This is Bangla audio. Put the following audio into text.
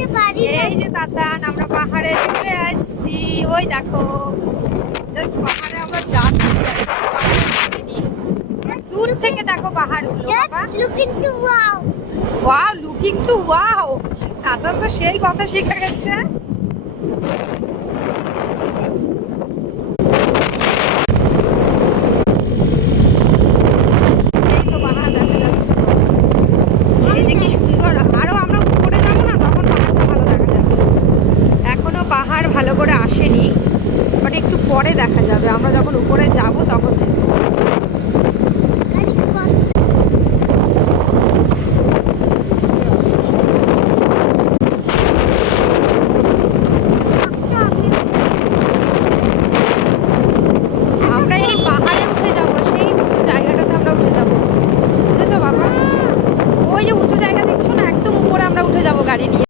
এই যে তাতান, আমরা পাহাড়ে চলে আসছি। ওই দেখো, জাস্ট পাহাড়ে আমরা যাচ্ছি, এখনো পাহাড়ে নামিনি। দূর থেকে দেখো পাহাড়গুলো বাবা। Wow, looking to wow. Tatan তো সেই কথা শিখে গেছে।